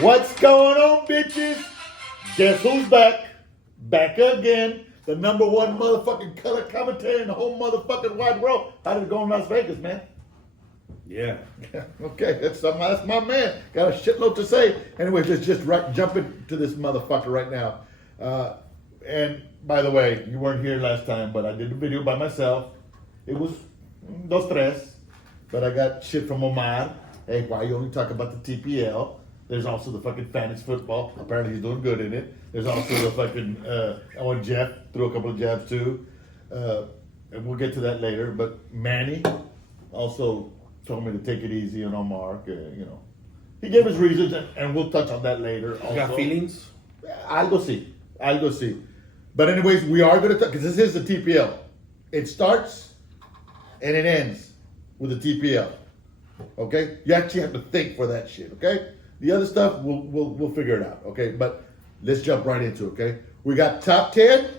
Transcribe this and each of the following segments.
What's going on, bitches? Guess who's back? Back again. The number one motherfucking color commentator in the whole motherfucking wide world. How did it go in Las Vegas, man? Yeah. Okay, that's my man. Got a shitload to say. Anyway, just jump into this motherfucker right now. And by the way, you weren't here last time, but I did the video by myself. It was dos tres, but I got shit from Omar. Hey, why you only talk about the TPL? There's also the fucking fantasy football. Apparently he's doing good in it. There's also the fucking, I want Jeff threw a couple of jabs too. And we'll get to that later. But Manny also told me to take it easy on Omar. He gave his reasons, and we'll touch on that later. You got feelings? I'll go see. But anyways, we are going to talk, because this is the TPL. It starts and it ends with the TPL. Okay? You actually have to think for that shit, okay? The other stuff, we'll figure it out, okay? But let's jump right into it, okay? We got top 10,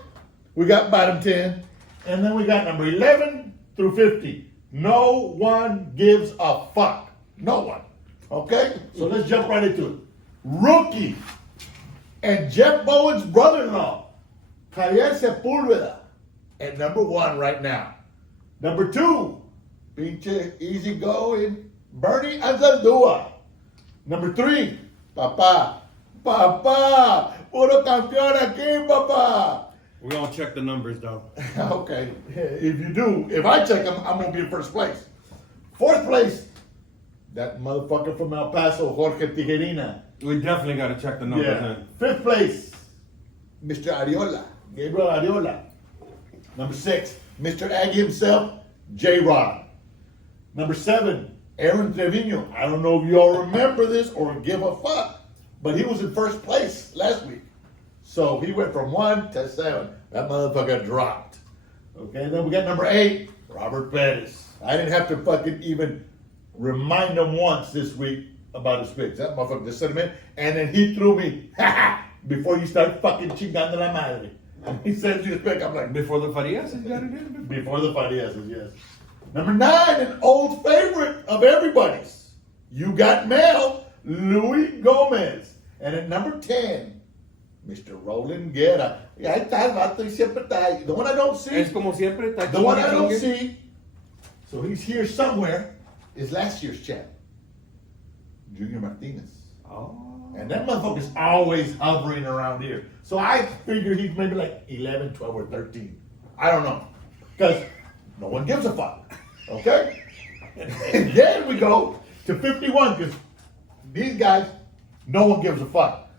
we got bottom 10, and then we got number 11 through 50. No one gives a fuck. No one. Okay? So let's jump right into it. Rookie and Jeff Bowen's brother-in-law, Javier Sepulveda, at number 1 right now. Number 2, pinche easygoing Bernie Anzaldúa. Number 3, Papa, puro campeón aquí, Papa. We're going to check the numbers, though. Okay, if I check them, I'm going to be in first place. Fourth place, that motherfucker from El Paso, Jorge Tijerina. We definitely got to check the numbers then. Fifth place, Mr. Ariola, Gabriel Ariola. Number 6, Mr. Aggie himself, J-Rod. Number 7, Aaron Trevino. I don't know if you all remember this or give a fuck, but he was in first place last week. So he went from 1 to 7. That motherfucker dropped. Okay, then we got number 8, Robert Pettis. I didn't have to fucking even remind him once this week about his picks. That motherfucker just sent him in, and then he threw me, before you start fucking chingando la madre. And he sends you his pick. I'm like, Before the Farias got it in? before the Farias, yes. Number 9, an old favorite of everybody's. You got mail, Louis Gomez. And at number 10, Mr. Roland Guerra. Ahí está el vato y siempre está ahí. The one I don't see. Es como siempre. Está The one I don't see. So he's here somewhere. Is last year's champ, Junior Martinez. Oh. And that motherfucker's always hovering around here. So I figure he's maybe like 11, 12, or 13. I don't know. Because no one gives a fuck. Okay? And then we go to 51, because these guys, no one gives a fuck.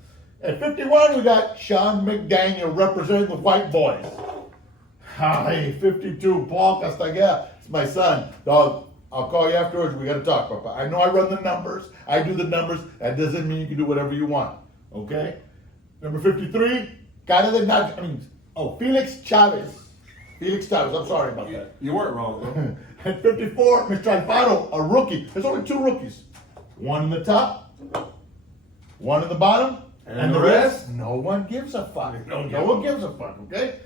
At 51, we got Sean McDaniel representing the white boys. Hi, 52, Paul Castañeda. It's my son. Dog, I'll call you afterwards. We got to talk, Papa. I know I run the numbers. I do the numbers. That doesn't mean you can do whatever you want. Okay? Number 53, Felix Chavez. Felix Chavez. I'm sorry about that. You weren't wrong, though. At 54, Mr. Alfaro, a rookie. There's only 2 rookies. One in the top, one in the bottom, and the rest, no one gives a fuck. No one gives a fuck, okay?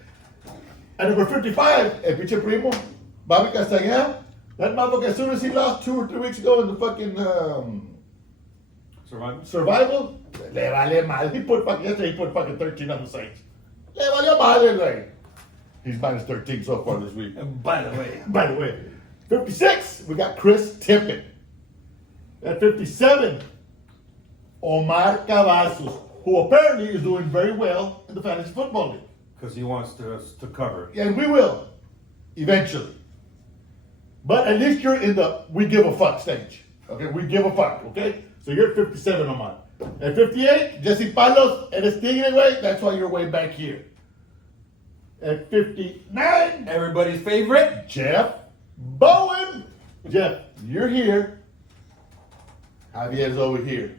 At number 55, El Pinche Primo, Bobby Castañeda. That motherfucker, as soon as he lost 2 or 3 weeks ago in the fucking survival, le vale madre. Yesterday he put fucking 13 on the Saints. Le vale madre, like. He's minus 13 so far this week. And by the way, 56, we got Chris Tippett. At 57, Omar Cavazos, who apparently is doing very well in the fantasy football league. because he wants to cover. And we will, eventually. But at least you're in the we give a fuck stage. Okay, we give a fuck, okay? So you're at 57 on mine. At 58, Jesse Palos, eres tigre, güey. That's why you're way back here. At 59, Everybody's favorite. Jeff Bowen. Jeff, you're here. Javier's over here.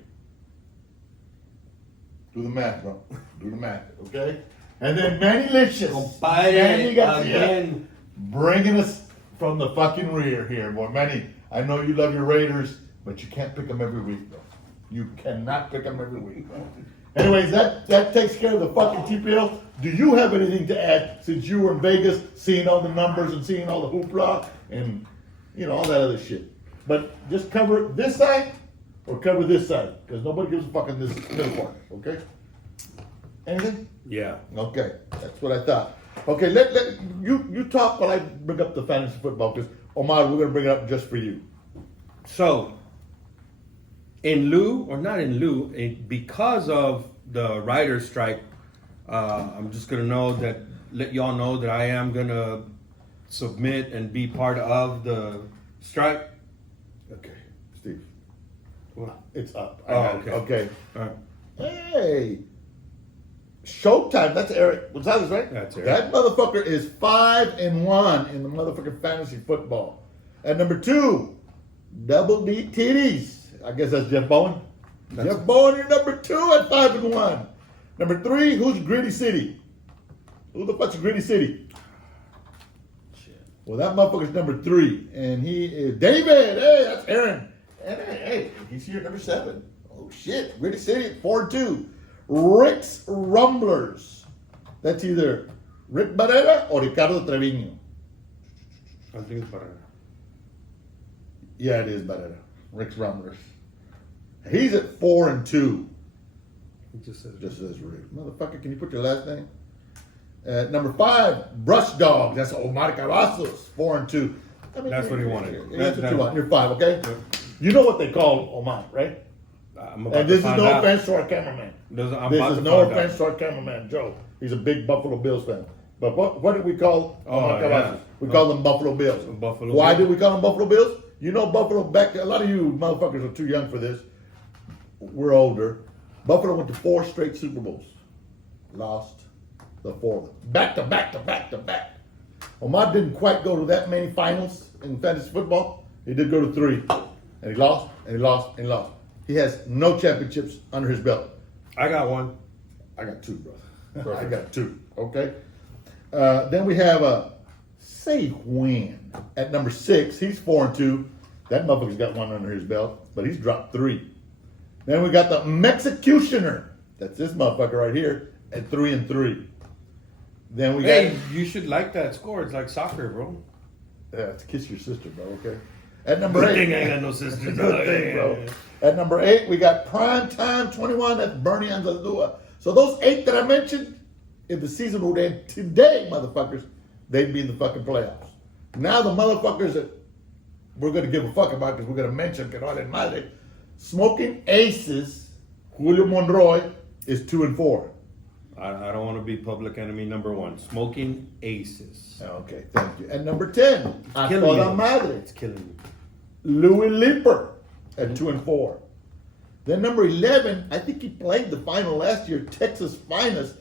Do the math, bro. Do the math, okay? And then Manny Licious. Manny again. Bringing us from the fucking rear here, boy. Manny, I know you love your Raiders, but you can't pick them every week, bro. You cannot pick them every week, bro. Anyways, that takes care of the fucking TPL. Do you have anything to add since you were in Vegas, seeing all the numbers and seeing all the hoopla and, you know, all that other shit? But just cover this side, or cover this side, because nobody gives a fuck in this middle part, okay? Anything? Yeah. Okay, that's what I thought. Okay, let you talk while I bring up the fantasy football, because Omar, we're gonna bring it up just for you. So, in lieu, or not in lieu, because of the writer's strike, I'm just gonna let y'all know that I am gonna submit and be part of the strike. Okay, Steve, What? it's up. I Oh, got it. okay. Okay. All right. Hey, Showtime. That's Eric Gonzalez, right? That's Eric. That motherfucker is 5-1 in the motherfucking fantasy football. At number 2, Double D Titties. I guess that's Jeff Bowen. Jeff Bowen, you're number 2 at 5-1. Number 3, who's Gritty City? Who the fuck's Gritty City? Shit. Well, that motherfucker's number 3, and he is David. Hey, that's Aaron. And hey, he's here at number 7. Oh shit, Gritty City at 4-2. Rick's Rumblers. That's either Rick Barrera or Ricardo Treviño. I think it's better. Yeah, it is Barrera. Rick's Rumblers. He's at 4-2. It just says. Just as Rick. Motherfucker, can you put your last name? At number 5, Brush Dogs. That's Omar Cavazos. 4-2. I mean, That's what he wanted. That's what you want. You're 5, okay? Yep. You know what they call Omar, right? I'm about And this to is find no out. offense to our cameraman. I'm about This to is no find out. offense to our cameraman, Joe. He's a big Buffalo Bills fan. But what did we call Omar yeah. Cavazos? We call them Buffalo Bills. Buffalo Why Bills. did we call them Buffalo Bills? You know Buffalo back, a lot of you motherfuckers are too young for this. We're older. Buffalo went to 4 straight Super Bowls. Lost the 4 of them. Back to back to back to back. Omar didn't quite go to that many finals in fantasy football. He did go to 3. And he lost, and he lost, and he lost. He has no championships under his belt. I got one. I got 2, brother. I got 2. Okay. Then we have Say When at number 6. He's 4-2. That motherfucker's got 1 under his belt, but he's dropped 3. Then we got the Mexicutioner. That's this motherfucker right here at 3-3. Then we got. Hey, you should like that score. It's like soccer, bro. Yeah, it's kiss your sister, bro. Okay. At number Good 8. thing I ain't got no sisters. Good thing, bro. At number 8, we got Prime Time 21. That's Bernie Anzaldúa. So those 8 that I mentioned, if the season would end today, motherfuckers, they'd be in the fucking playoffs. Now the motherfuckers that we're going to give a fuck about, because we're going to mention que no valen madre, Smoking Aces, Julio Monroy, is 2-4. I don't want to be public enemy number 1. Smoking Aces. Okay, thank you. And number 10, A Killing Toda me. Madre, It's killing me. Louis Leaper at 2-4. Then number 11, I think he played the final last year, Texas Finest,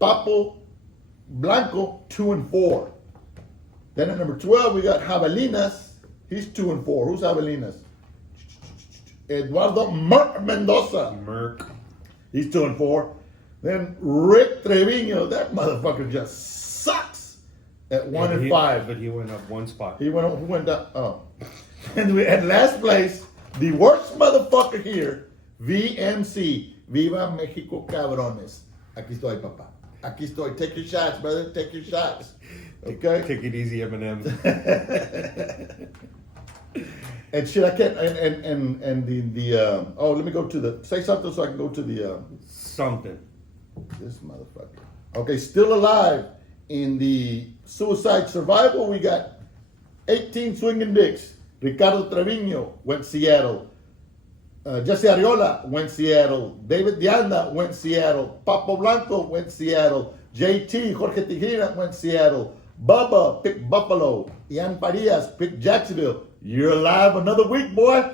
Papo Blanco, 2-4. Then at number 12, we got Javelinas. He's 2-4. Who's Javelinas? Eduardo Merck Mendoza. Merc. He's 2-4. Then Rick Treviño. That motherfucker just sucks at 1-5. But he went up 1 spot. He went down. Oh. And we at last place, the worst motherfucker here, VMC. Viva Mexico Cabrones. Aquí estoy, papá. Aquí estoy. Take your shots, brother. Take your shots. Okay? Take it easy, Eminem. And shit, I can't. And the oh, let me go to the. Say something so I can go to the. Something. This motherfucker. Okay, still alive in the suicide survival. We got 18 swinging dicks. Ricardo Treviño went Seattle. Jesse Ariola went Seattle. David Dianda went Seattle. Papo Blanco went Seattle. JT Jorge Tigrina went Seattle. Bubba picked Buffalo. Ian Farias picked Jacksonville. You're alive another week, boy.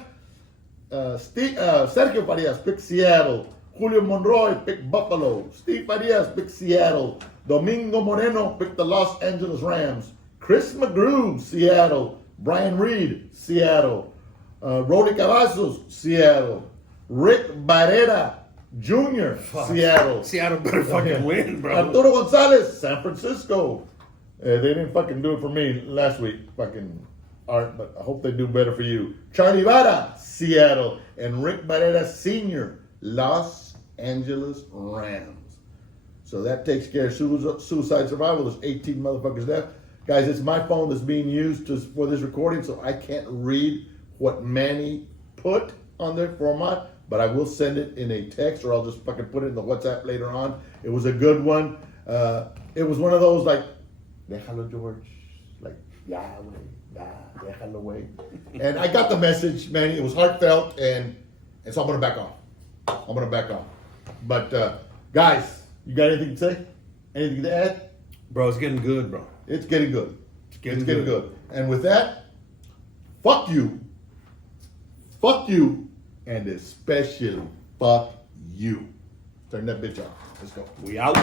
Sergio Farias picked Seattle. Julio Monroy picked Buffalo. Steve Farias picked Seattle. Domingo Moreno picked the Los Angeles Rams. Chris McGrew, Seattle. Brian Reed, Seattle. Rolly Cavazos, Seattle. Rick Barrera Jr., Seattle. Seattle better fucking win, bro. Arturo Gonzalez, San Francisco. They didn't fucking do it for me last week, fucking Art, but I hope they do better for you. Charlie Vara, Seattle. And Rick Barrera Sr., Los Angeles Rams. So that takes care of suicide survival. There's 18 motherfuckers left. Guys, it's my phone that's being used for this recording, so I can't read what Manny put. on their format, but I will send it in a text, or I'll just fucking put it in the WhatsApp later on. It was a good one. It was one of those like, déjalo, George. Like, yeah, déjalo, way. And I got the message, man. It was heartfelt, and so I'm gonna back off. But guys, you got anything to say? Anything to add? Bro, it's getting good, bro. It's getting good. It's getting good. And with that, fuck you, and especially fuck you. Turn that bitch off. Let's go. We out.